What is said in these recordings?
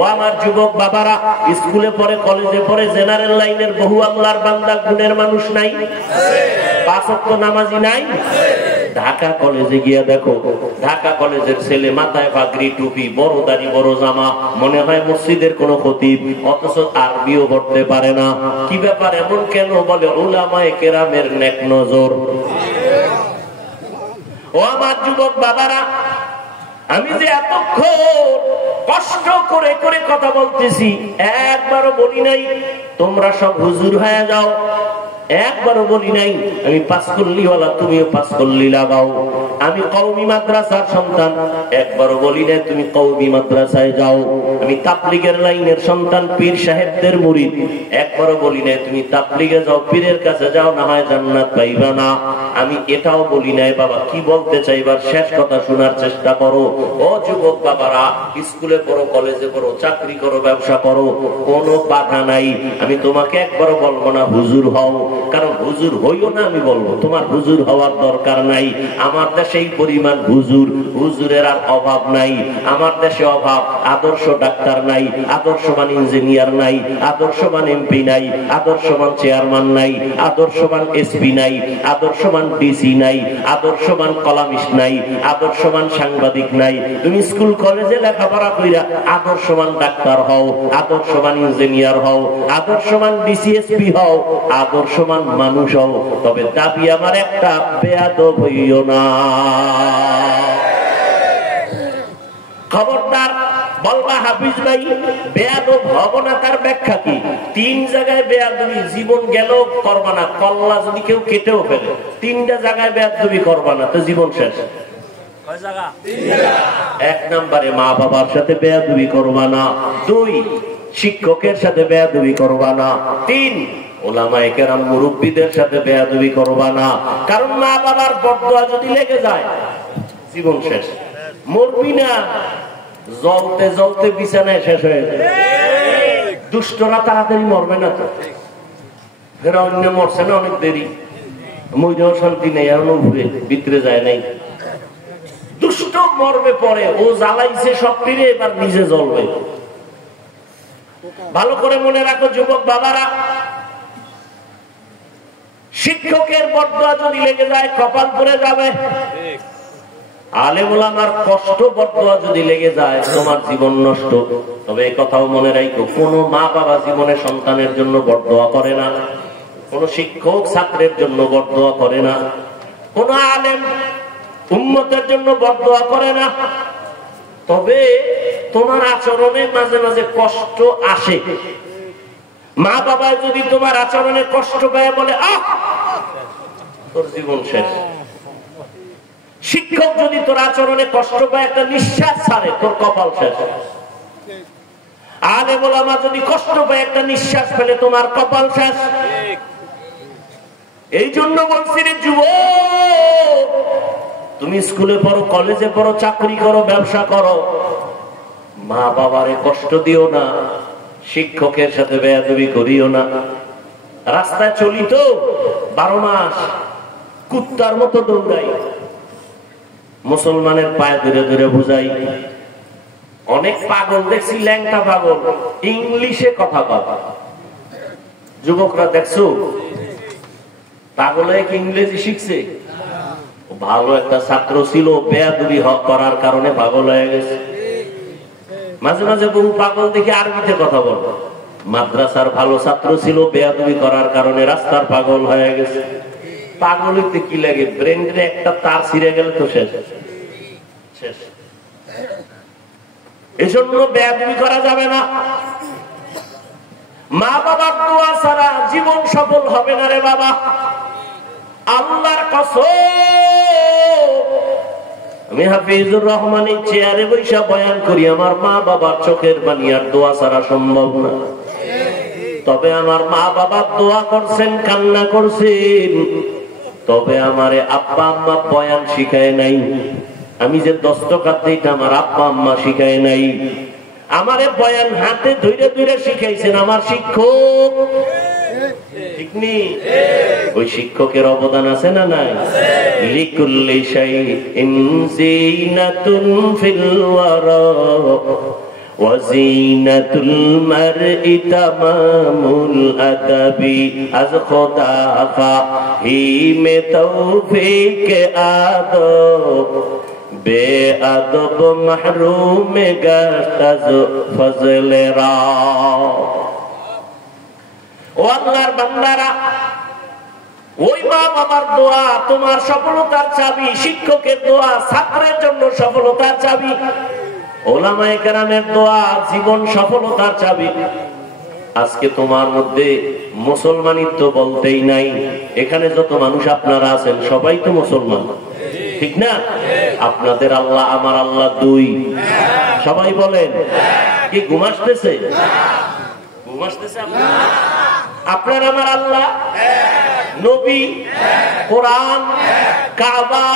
ও আমার যুবক বাবারা, স্কুলে পড়ে, কলেজে পড়ে, জেনারেল লাইনের বহু আল্লাহর বান্দা, গুণের মানুষ নাই? পাঁচ ওয়াক্ত নামাজি নাই? ঢাকা কলেজে গিয়া দেখো, ঢাকা কলেজের ছেলে মাথায় পাগড়ি, টুপি, বড় দাড়ি, বড় জামা, মনে হয় মসজিদের কোন খতিব, অথচ আরবিও পড়তে পারে না। কি ব্যাপার, এমন কেন? বলে উলামায়ে কেরামের নেক নজর। ও আমার যুবক বাবারা, আমি যে এতক্ষণ কষ্ট করে করে কথা বলতেছি, একবারও বলি নাই তোমরা সব হুজুর হয়ে যাও, একবারও বলি নাই আমি পাঁচকল্লিওয়ালা, তুমিও পাঁচকল্লি লাগাও। আমি কওমি মাদ্রাসার সন্তান, একবারও বলি নাই তুমি কওমি মাদ্রাসায় যাও। আমি তাবলীগের লাইনের সন্তান, পীর সাহেবদের মুরিদ, একবারও বলি নাই তুমি তাবলীগে যাও, পীরের কাছে যাও, না হয় জান্নাত পাইবা না। আমি এটাও বলি নাই। বাবা কি বলতে চাইবার শেষ কথা শোনার চেষ্টা করো। ও যুবক বাবারা, স্কুলে পড়ো, কলেজে পড়ো, চাকরি করো, ব্যবসা করো, কোনো বাধা নাই। আমি তোমাকে একবারও বলবো না হুজুর হও, কারণ হুজুর হইও না আমি বলবো, তোমার হুজুর হওয়ার দরকার নাই। আমার দেশে এই পরিমাণ হুজুর, হুজুরের আর অভাব নাই। আমার দেশে অভাব, আদর্শ ডাক্তার নাই, আদর্শবান ইঞ্জিনিয়ার নাই, আদর্শবান এমপি নাই, আদর্শবান চেয়ারম্যান নাই, আদর্শবান এসপি নাই, আদর্শবান ডিসি নাই, আদর্শবান কলামিস্ট নাই, আদর্শবান সাংবাদিক নাই। তুমি স্কুল কলেজে লেখাপড়া কইরা আদর্শবান ডাক্তার হও, আদর্শবান ইঞ্জিনিয়ার হও, আদর্শবান ডিসিএসপি হও, আদর্শবান মানুষ হও, তবে দাবি আমার একটা, বেয়াদব হইও না। খবরদার বলবা হাফিজ ভাই বেয়াদব হব না, তার ব্যাখ্যা কি? তিন জায়গায় বেয়াদবি, জীবন গেল করবা না, কল্লা যদি কেউ কেটেও ফেলে, তিনটা জায়গায় বেয়াদবি করবা না, তো জীবন শেষ। এক নম্বরে মা বাবার সাথে বেয়াদবি করবা না, দুই শিক্ষকের সাথে বেয়াদবি করবা না, তিন ওলামায়ে কেরাম মুরব্বীদের সাথে বেয়াদবি করবা না। কারণ মা বাবার বদদোয়া যদি লেগে যায়, জীবন শেষ। মরবি না, জ্বলতে জ্বলতে বিছানায় শেষ হয়ে যায়। দুষ্টরা তাড়াতাড়ি মরবে না তো, ফের অন্য মরছে না অনেক দেরি, মইরেও শান্তি নেই, এখনো ঘুরে ভিতরে যায় নাই। দুষ্ট মরবে পরে, ও জ্বালাইছে সব ফিরে, এবার নিজে জ্বলবে। ভালো করে মনে রাখো যুবক বাবারা, শিক্ষকের বদদোয়া যদি লেগে যায় কপাল পড়ে যাবে। আলেম ওলামার কষ্ট বদদোয়া যদি লেগে যায় তোমার জীবন নষ্ট। তবে এই কথাও মনে রাখো, কোন মা বাবা জীবনে সন্তানের জন্য বদদোয়া করে না, কোন শিক্ষক ছাত্রের জন্য বদদোয়া করে না, কোন আলেম উম্মতের জন্য বদদোয়া করে না। তবে তোমার আচরণে মাঝে মাঝে কষ্ট আসে। মা বাবা যদি তোমার আচরণে কষ্ট পায়, বলে আহ তোর জীবন শেষ। শিক্ষক যদি তোর আচরণে কষ্ট পায়, একটা নিঃশ্বাস ছাড়ে, তোর কপাল শেষ। আলেম ওলামা যদি কষ্ট পায়, একটা নিঃশ্বাস ফেলে, তোমার কপাল শেষ। এই জন্য বলছি রে যুবক, তুমি স্কুলে পড়ো, কলেজে পড়ো, চাকরি করো, ব্যবসা করো, মা বাবারে কষ্ট দিও না, শিক্ষকের সাথে বেয়াদবি করিও না। রাস্তায় চলি তো 12 মাস কুত্তার মতো দৌড়াই, মুসলমানের পায়ে ধরে ধরে বুঝাই। অনেক পাগল দেখছি, ল্যাংটা পাগল, ইংলিশে কথা বলে। যুবকরা দেখছো পাগল হয়ে কি ইংরেজি শিখছে? ভালো একটা ছাত্র ছিল, বেয়াদবি করার কারণে পাগল হয়ে গেছে। মাঝে মাঝে বহু পাগল দেখে আরবিতে কথা বল। মাদ্রাসার ভালো ছাত্র ছিল, বেয়াদবি করার কারণে রাস্তার পাগল হয়ে গেছে। পাগল হইতে কি লাগে? ব্রেনের একটা তার ছিঁড়ে গেলে তো শেষ শেষ। এজন্য বেয়াদবি করা যাবে না। মা বাবার দোয়া ছাড়া জীবন সফল হবে না রে বাবা, আল্লাহর কসম। আমি হাফিজুর রহমানের চেয়ারে বৈশা বয়ান করি, আমার মা বাবার চোখের পানি আর দোয়া ছাড়া সম্ভব না। তবে আমার মা বাবা দোয়া করছেন, কান্না করছেন, তবে আমারে আব্বা আম্মা বয়ান শিখায় নাই। আমি যে দস্তকাত দিইটা আমার আব্বা আম্মা শিখায় নাই। আমারে বয়ান হাতে ধরে ধরে শিখাইছেন আমার শিক্ষক। ঠিক নি? ওই শিক্ষকের অবদান আছে না নাই? লিকুল্লি শাইইন যিনাতুন ফিল ওয়ারা ওয়াজিনাতুল মারই তামামুল আদাবি আজ খোদা ফাহিমে তৌফিক আদব বেআদব মাহরুম গশত আজ ফজলে রা। ও আল্লাহর বান্দারা, ওই মা বাবার দোয়া তোমার সফলতার চাবি, শিক্ষকের দোয়া ছাত্রের জন্য সফলতার চাবি, ওলামায়ে কেরামের দোয়া জীবন সফলতার চাবি। আজকে তোমার মধ্যে মুসলমানিত্ব বলতেই নাই। এখানে যত মানুষ আপনারা আছেন সবাই তো মুসলমান, ঠিক না? আপনাদের আল্লাহ আমার আল্লাহ দুই, সবাই বলেন। কি ঘুম আসতেছে? ঘুম আসতেছে আপনার আমার আল্লাহ, নবী, কোরআন, কাবা,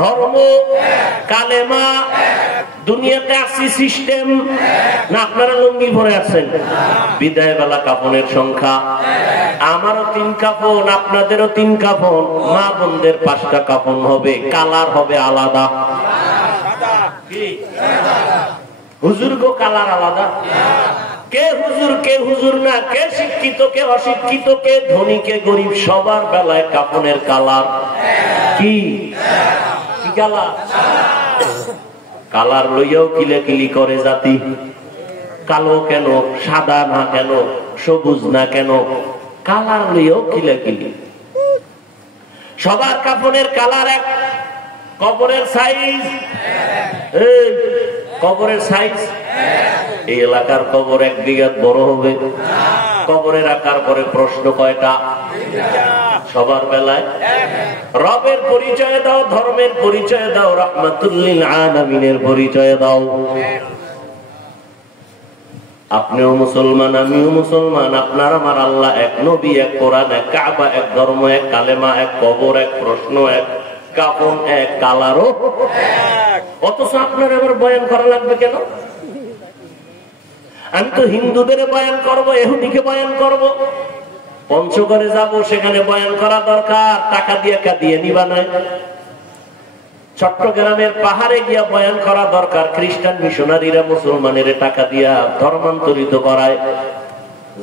ধর্ম, কালেমা, দুনিয়াতে আসি সিস্টেম না? আপনারা লুঙ্গি পরে আছেন। বিদায় বেলা কাফনের সংখ্যা, আমারও 3 কাফন, আপনাদেরও 3 কাফন, মা বোনদের 5টা কাফন হবে, কালার হবে আলাদা। হুজুর গো কালার আলাদা। কে হুজুর কে হুজুর না, কে শিক্ষিত কে অশিক্ষিত, কে ধনী কে গরিব, সবার বেলায় কাফনের কালার কি? কি কালার? কালার লইয়াও কিলাকিলি করে জাতি। কালো কেন, সাদা না কেন, সবুজ না কেন, কালার লইয়াও কিলাকিলি। সবার কাফনের কালার এক, কবরের সাইজ, কবরের সাইজ। এই এলাকার কবর 1 বিঘা বড় হবে, কবরের আকার করে প্রশ্ন কয়টা? সবার বেলায় রবের পরিচয় দাও, ধর্মের পরিচয় দাও, রাহমাতুল লিল আলামিনের পরিচয় দাও। আপনিও মুসলমান, আমিও মুসলমান, আপনার আমার আল্লাহ এক, নবী এক, কোরআন এক, কাবা এক, ধর্ম এক, কালেমা এক, কবর এক, প্রশ্ন এক, কাফন এক, কালারও এক। অথচ আপনার আবার বয়ান করা লাগবে কেন? আমি তো হিন্দুদের বয়ান করব, ইহুদিকে বয়ান করব, পঞ্চগড়ে যাব, সেখানে বয়ান করা দরকার, টাকা দিয়ে নিবা না। চট্টগ্রামের পাহাড়ে গিয়া বয়ান করা দরকার, খ্রিস্টান মিশনারিরা মুসলমানের টাকা দিয়া ধর্মান্তরিত করায়।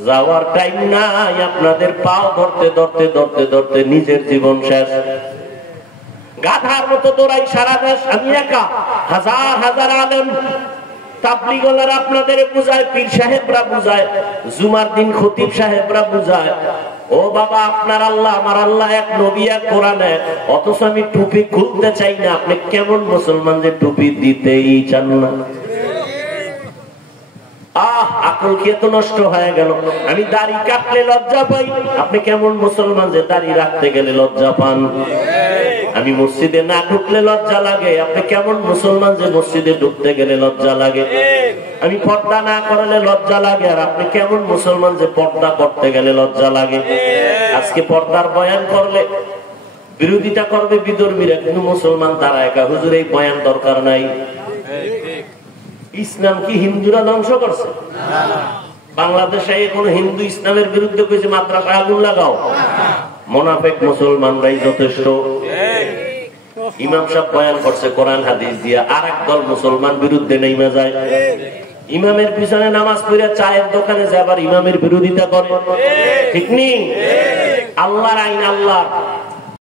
যাওয়ার টাইম নাই আপনাদের, পাও ধরতে ধরতে ধরতে ধরতে নিজের জীবন শেষ। গাধার মতো দৌড়াই সারা দেশ, আমি একা, হাজার হাজার আলেম তাবলীগওয়ালারা আপনাদের বুঝায়, পীর সাহেবরা বুঝায়, জুমার দিন খতিব সাহেবরা বুঝায়, ও বাবা আপনার আল্লাহ আমার আল্লাহ এক, নবী এক, কোরআন এক, অথচ আমি টুপি খুলতে চাই না। আপনি কেমন মুসলমান যে টুপি দিতেই চান না? আকল কি এত নষ্ট হয়ে গেল? আমি দাড়ি কাটলে লজ্জা পাই, আপনি কেমন মুসলমান যে দাড়ি রাখতে গেলে লজ্জা পান? আমি মসজিদে না ঢুকলে লজ্জা লাগে, আপনি কেমন মুসলমান যে মসজিদে ঢুকতে গেলে লজ্জা লাগে? আমি পর্দা না করলে লজ্জা লাগে, আর আপনি কেমন মুসলমান যে পর্দা করতে গেলে লজ্জা লাগে? আজকে পর্দার বয়ান করলে বিরোধিতা করবে বিধর্মীরা, কিন্তু মুসলমান তারা একা, হুজুর এই বয়ান দরকার নাই। ইসলাম কি হিন্দুরা ধ্বংস করছে? বাংলাদেশে কোন হিন্দু ইসলামের বিরুদ্ধে কইছে মাদ্রাসায় আগুন লাগাও? মুনাফিক মুসলমানরাই যথেষ্ট। ইমাম সাহেব বয়ান করছে কোরআন হাদিস দিয়া, আর একদল মুসলমান বিরুদ্ধে নেমে যায়। ইমামের পিছনে নামাজ পড়ে চায়ের দোকানে যায়, আবার ইমামের বিরোধিতা করে, ঠিক নেই? আল্লাহর আইন আল্লাহ,